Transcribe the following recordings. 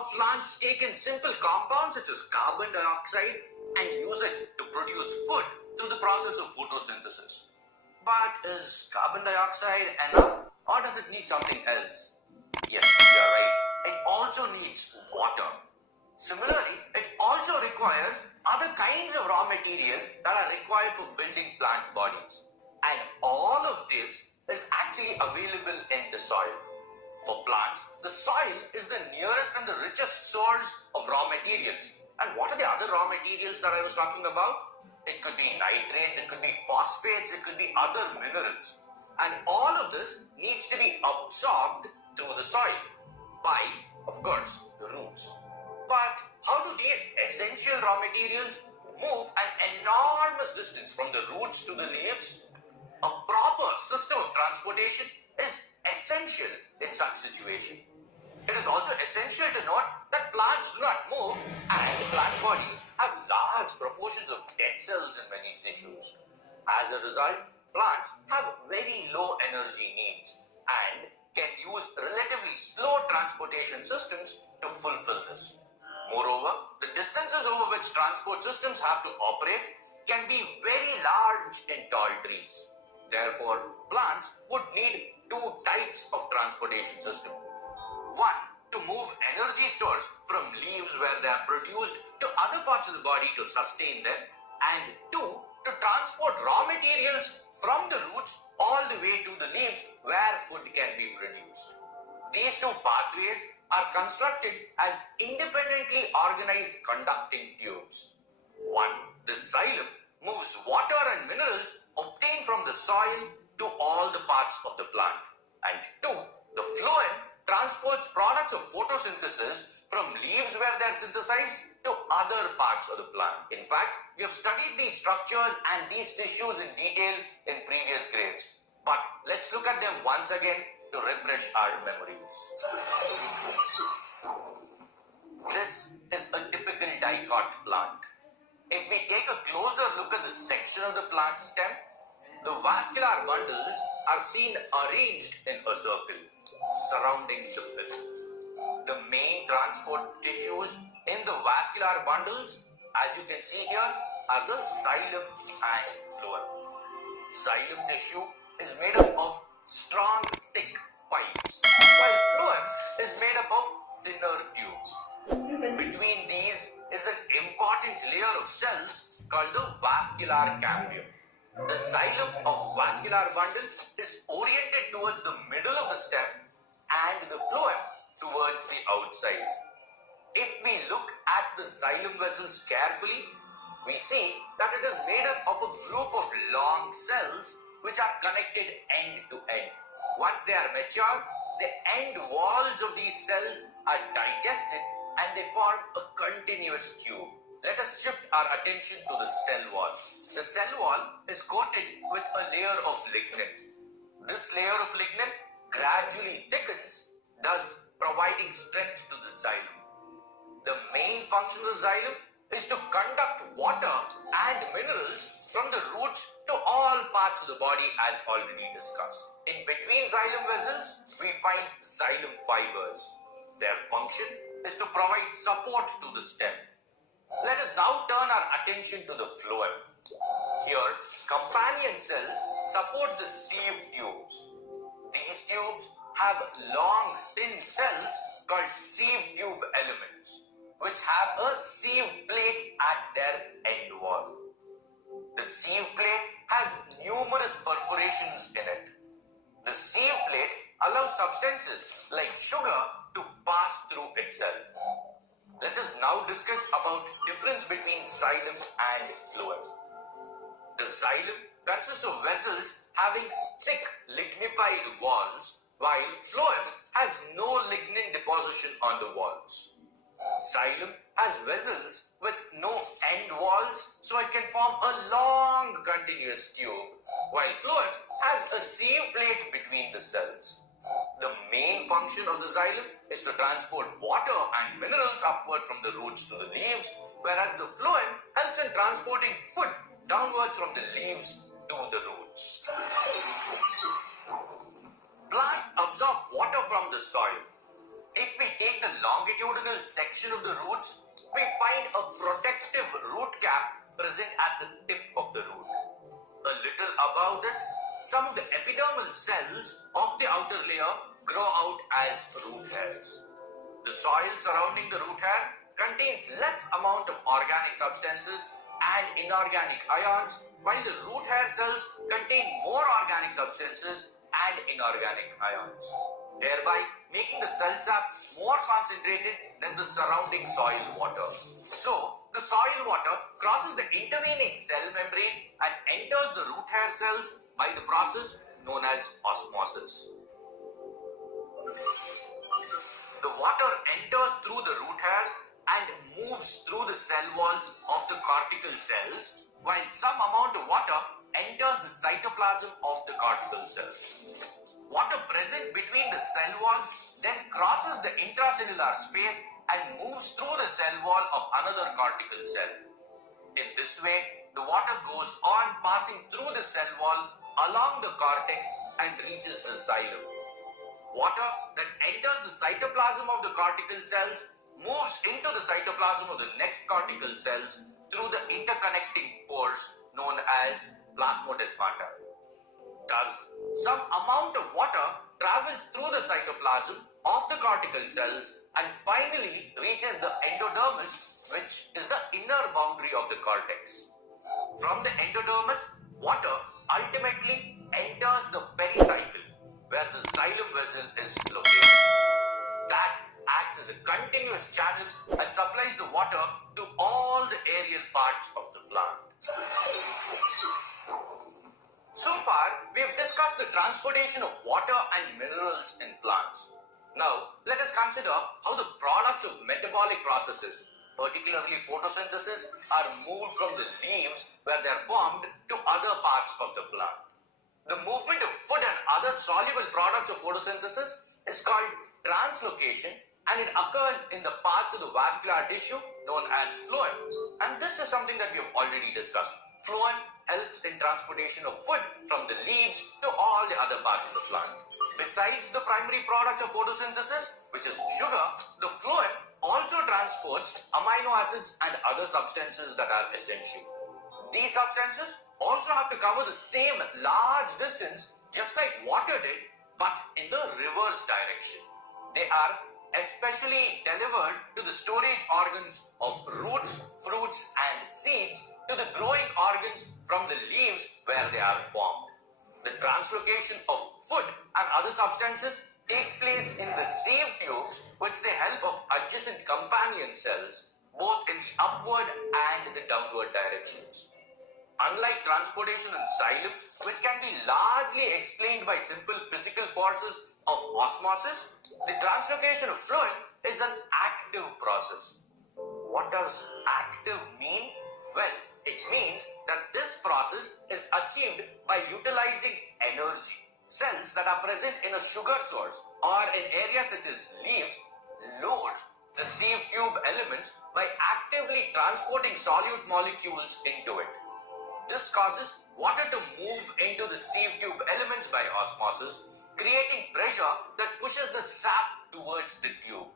how plants take in simple compounds such as carbon dioxide and use it to produce food through the process of photosynthesis. But is carbon dioxide enough, or does it need something else? Yes, you're right. It also needs water. Similarly, it also requires other kinds of raw material that are required for building plant bodies. And all of this is actually available in the soil. For plants, the soil is the nearest and the richest source of raw materials. And what are the other raw materials that I was talking about? It could be nitrates, it could be phosphates, it could be other minerals. And all of this needs to be absorbed through the soil by, of course, the roots. But how do these essential raw materials move an enormous distance from the roots to the leaves? A proper system of transportation is essential in such situation. It is also essential to note that plants do not move and plant bodies have large proportions of dead cells in many tissues. As a result, plants have very low energy needs and can use relatively slow transportation systems to fulfill this. Moreover, the distances over which transport systems have to operate can be very large in tall trees. Therefore, plants would need two types of transportation system. One, to move energy stores from leaves where they are produced to other parts of the body to sustain them. And two, to transport raw materials from the roots all the way to the leaves where food can be produced. These two pathways are constructed as independently organized conducting tubes. One, the xylem, moves water and minerals obtained from the soil to all the parts of the plant. And two, the phloem transports products of photosynthesis from leaves where they are synthesized to other parts of the plant. In fact, we have studied these structures and these tissues in detail in previous grades. But let's look at them once again to refresh our memories. This is a typical dicot plant. If we take a closer look at the section of the plant stem, the vascular bundles are seen arranged in a circle surrounding the pistil. The main transport tissues in the vascular bundles, as you can see here, are the xylem and phloem. Xylem tissue is made up of strong, thick pipes, while phloem is made up of thinner tubes. Between these is an important layer of cells called the vascular cambium. The xylem of vascular bundle is oriented towards the middle of the stem and the phloem towards the outside. If we look at the xylem vessels carefully, we see that it is made up of a group of long cells which are connected end to end. Once they are mature, the end walls of these cells are digested and they form a continuous tube. Let us shift our attention to the cell wall. The cell wall is coated with a layer of lignin. This layer of lignin gradually thickens, thus providing strength to the xylem. The main function of the xylem is to conduct water and minerals from the roots to all parts of the body, as already discussed. In between xylem vessels, we find xylem fibers. Their function is to provide support to the stem. Let us now turn our attention to the phloem. Here, companion cells support the sieve tubes. These tubes have long, thin cells called sieve tube elements, which have a sieve plate at their end wall. The sieve plate has numerous perforations in it. The sieve plate allows substances like sugar to pass through itself. Let us now discuss about difference between xylem and phloem. The xylem consists of vessels having thick lignified walls, while phloem has no lignin deposition on the walls. Xylem has vessels with no end walls, so it can form a long continuous tube, while phloem has a sieve plate between the cells. The main function of the xylem is to transport water and minerals upward from the roots to the leaves, whereas the phloem helps in transporting food downwards from the leaves to the roots. Plants absorb water from the soil. If we take the longitudinal section of the roots, we find a protective root cap present at the tip of the root. A little above this, some of the epidermal cells of the outer layer grow out as root hairs. The soil surrounding the root hair contains less amount of organic substances and inorganic ions, while the root hair cells contain more organic substances and inorganic ions, thereby making the cell sap more concentrated than the surrounding soil water. So, the soil water crosses the intervening cell membrane and enters the root hair cells by the process known as osmosis. The water enters through the root hair and moves through the cell wall of the cortical cells, while some amount of water enters the cytoplasm of the cortical cells. Water present between the cell wall then crosses the intracellular space and moves through the cell wall of another cortical cell. In this way, the water goes on passing through the cell wall along the cortex and reaches the xylem. Water that enters the cytoplasm of the cortical cells moves into the cytoplasm of the next cortical cells through the interconnecting pores known as plasmodesmata. Thus, some amount of water travels through the cytoplasm of the cortical cells and finally reaches the endodermis, which is the inner boundary of the cortex. From the endodermis, water ultimately enters the pericycle, where the xylem vessel is located. That acts as a continuous channel and supplies the water to all the aerial parts of the plant. So far, we have discussed the transportation of water and minerals in plants. Now, let us consider how the products of metabolic processes, particularly photosynthesis, are moved from the leaves where they are formed to other parts of the plant. The movement of food and other soluble products of photosynthesis is called translocation, and it occurs in the parts of the vascular tissue known as phloem. And this is something that we have already discussed. Phloem helps in transportation of food from the leaves to all the other parts of the plant. Besides the primary products of photosynthesis, which is sugar, the phloem also transports amino acids and other substances that are essential. These substances also have to cover the same large distance just like water did, but in the reverse direction. They are especially delivered to the storage organs of roots, fruits and seeds to the growing organs from the leaves where they are formed. The translocation of food and other substances takes place in the sieve tubes, with the help of adjacent companion cells, both in the upward and the downward directions. Unlike transportation in xylem, which can be largely explained by simple physical forces of osmosis, the translocation of phloem is an active process. What does active mean? Well, it means that this process is achieved by utilizing energy. Cells that are present in a sugar source or in areas such as leaves load the sieve tube elements by actively transporting solute molecules into it. This causes water to move into the sieve tube elements by osmosis, creating pressure that pushes the sap towards the tube.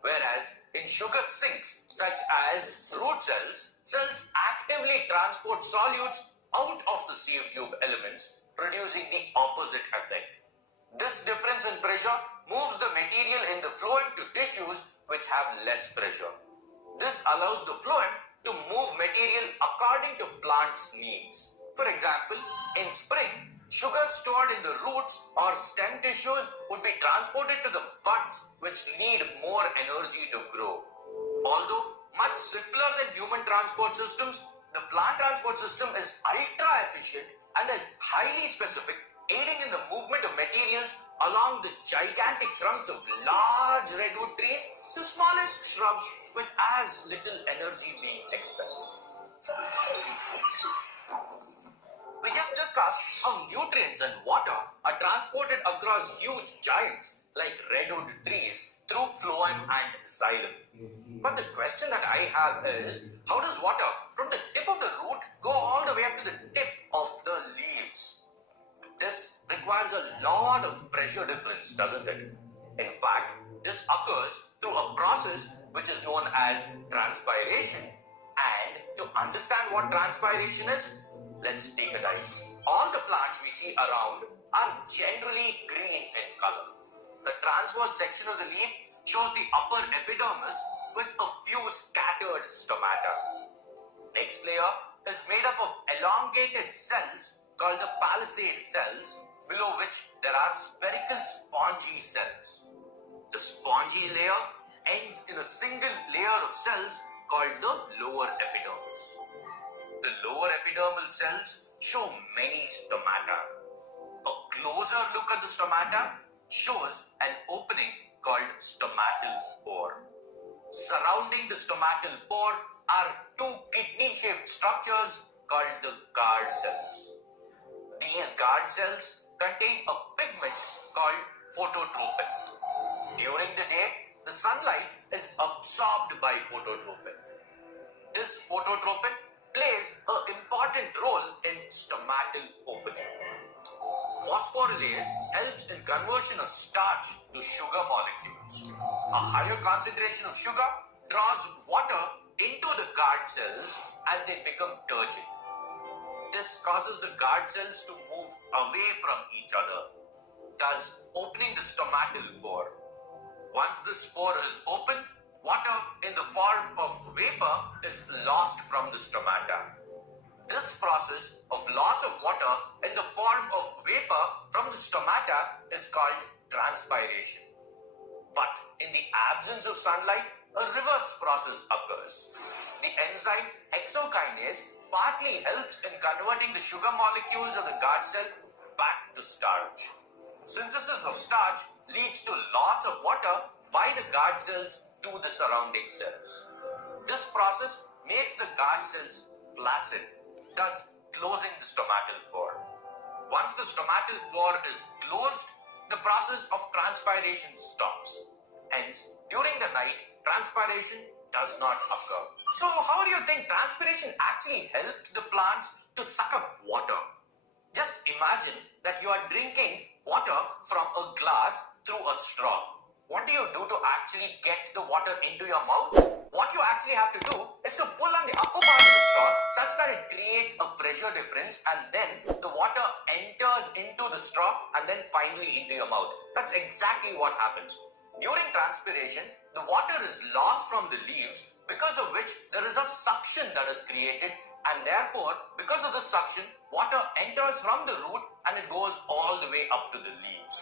Whereas in sugar sinks such as root cells, cells actively transport solutes out of the sieve tube elements, producing the opposite effect. This difference in pressure moves the material in the phloem to tissues which have less pressure. This allows the phloem to move material according to plants' needs. For example, in spring, sugar stored in the roots or stem tissues would be transported to the buds, which need more energy to grow. Although much simpler than human transport systems, the plant transport system is ultra efficient and is highly specific, aiding in the movement of materials along the gigantic trunks of large redwood trees to smallest shrubs with as little energy being expended. We just discussed how nutrients and water are transported across huge giants like redwood trees through phloem and xylem. But the question that I have is, how does water from the tip of the root go all the way up to the tip of the leaves? This requires a lot of pressure difference, doesn't it? In fact, This occurs through a process which is known as transpiration. And to understand what transpiration is, let's take a dive. All the plants we see around are generally green in color. The transverse section of the leaf shows the upper epidermis with a few scattered stomata. Next layer is made up of elongated cells called the palisade cells, below which there are spherical spongy cells. The spongy layer ends in a single layer of cells called the lower epidermis. The lower epidermal cells show many stomata. A closer look at the stomata shows an opening called stomatal pore. Surrounding the stomatal pore are two kidney-shaped structures called the guard cells. These guard cells contain a pigment called phototropin. During the day, the sunlight is absorbed by phototropin. This phototropin plays an important role in stomatal opening. Phosphorylase helps in conversion of starch to sugar molecules. A higher concentration of sugar draws water into the guard cells and they become turgid. This causes the guard cells to move away from each other, thus opening the stomatal pore. Once this pore is open, water in the form of vapor is lost from the stomata. This process of loss of water in the form of vapor from the stomata is called transpiration. But in the absence of sunlight, a reverse process occurs. The enzyme hexokinase partly helps in converting the sugar molecules of the guard cell back to starch. Synthesis of starch leads to loss of water by the guard cells to the surrounding cells. This process makes the guard cells flaccid, thus closing the stomatal pore. Once the stomatal pore is closed, the process of transpiration stops. Hence, during the night, transpiration does not occur. So, how do you think transpiration actually helped the plants to suck up water? Just imagine that you are drinking water from a glass through a straw. What do you do to actually get the water into your mouth? What you actually have to do is to pull on the upper part of the straw such that it creates a pressure difference and then the water enters into the straw and then finally into your mouth. That's exactly what happens. During transpiration, the water is lost from the leaves, because of which there is a suction that is created, and therefore, because of the suction, water enters from the root and it goes all the way up to the leaves.